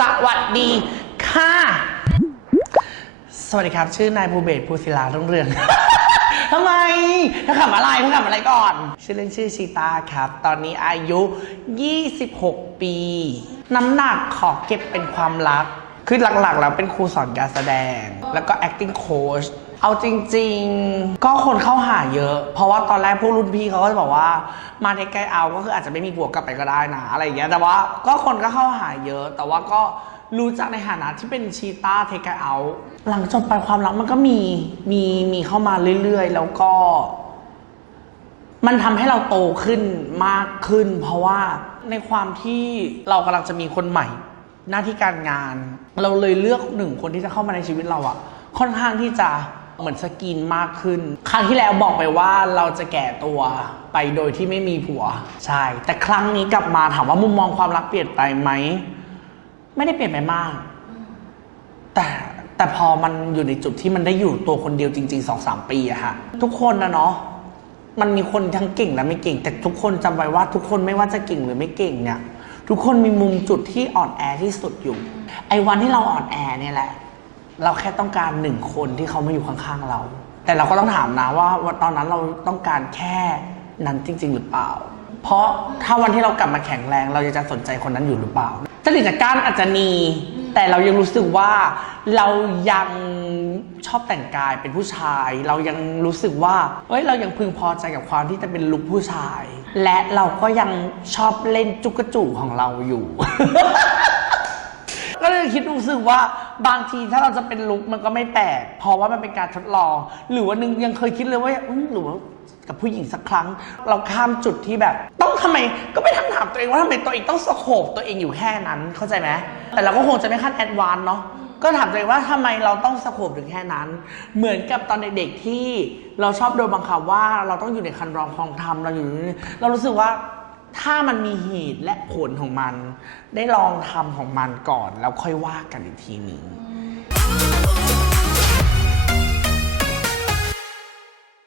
สวัสดีค่ะ สวัสดีครับ ชื่อนายภูเบศภูศิลารุ่งเรือง ทำไมเธอขำอะไรเธอขำอะไรก่อน ชื่อเล่นชื่อชีตาครับ ตอนนี้อายุ 26 ปี น้ำหนักขอเก็บเป็นความลับ คือหลักๆแล้วเป็นครูสอนการแสดง แล้วก็ acting coach เอาจริง ๆ ก็คนเข้าหาเยอะ เพราะว่าตอนแรกพวกรุ่นพี่เขาก็จะบอกว่ามาในไกลเอาก็คืออาจจะไม่มีผัวกลับไปก็ได้นะอะไรอย่างเงี้ยแต่ว่าก็คนก็เข้าหาเยอะ แต่ว่าก็รู้จักในฐานะที่เป็นชีต้าเทคเอาหลังจบไปความรักมันก็มีมีมีเข้ามาเรื่อยๆ แล้วก็ มันทำให้เราโตขึ้นมากขึ้น เพราะว่าในความที่เรากำลังจะมีคนใหม่ หน้าที่การงาน เราเลยเลือกหนึ่งคนที่จะเข้ามาในชีวิตเราอะค่อนข้างที่จะ เหมือนสกรีนมากขึ้น ครั้งที่แล้วบอกไปว่าเราจะแก่ตัวไปโดยที่ไม่มีผัว ใช่ แต่ครั้งนี้กลับมาถามว่ามุมมองความรักเปลี่ยนไปไหม ไม่ได้เปลี่ยนไปมาก แต่แต่พอมันอยู่ในจุดที่มันได้อยู่ตัวคนเดียวจริงๆสองสามปีอะฮะทุกคนนะเนาะมันมีคนทั้งเก่งและไม่เก่ง แต่ทุกคนจำไว้ว่าทุกคนไม่ว่าจะเก่งหรือไม่เก่งเนี่ยทุกคนมีมุมจุดที่อ่อนแอที่สุดอยู่ ไอ้วันที่เราอ่อนแอเนี่ยแหละ เราแค่ต้องการหนึ่งคนที่เขามาอยู่ข้างๆเรา แต่เราก็ต้องถามนะว่าว่าตอนนั้นเราต้องการแค่นั้นจริง ๆ หรือเปล่า เพราะถ้าวันที่เรากลับมาแข็งแรง เราจะสนใจคนนั้นอยู่หรือเปล่าจริตจักร้านอาจจะมีแต่เรายังรู้สึกว่าเรายังชอบแต่งกายเป็นผู้ชาย เรายังรู้สึกว่าเอ้ยเรายังพึงพอใจกับความที่จะเป็นลุคผู้ชาย และเราก็ยังชอบเล่นจุกกระจู่ของเราอยู่ เลยคิดรู้สึกว่าบางทีถ้าเราจะเป็นลุคมันก็ไม่แปลกเพราะว่ามันเป็นการทดลอง หรือว่านึงยังเคยคิดเลยว่าอืมหรือว่ากับผู้หญิงสักครั้ง เราข้ามจุดที่แบบ ต้องทำไมก็ไม่ทันถามตัวเองว่าทำไมตัวเองต้องสโคบตัวเองอยู่แค่นั้นเข้าใจไหมแต่เราก็คงจะไม่ขั้นแอดวานเนาะก็ถามตัวเองว่าทำไมเราต้องสโคบถึงแค่นั้น เหมือนกับตอนเด็กๆที่เราชอบโดนบังคับว่าเราต้องอยู่ในคันรองคลองธรรมเราอยู่ เรารู้สึกว่า ถ้ามันมีเหตุและผลของมัน ได้ลองทำของมันก่อน แล้วค่อยว่ากันอีกทีหนึ่ง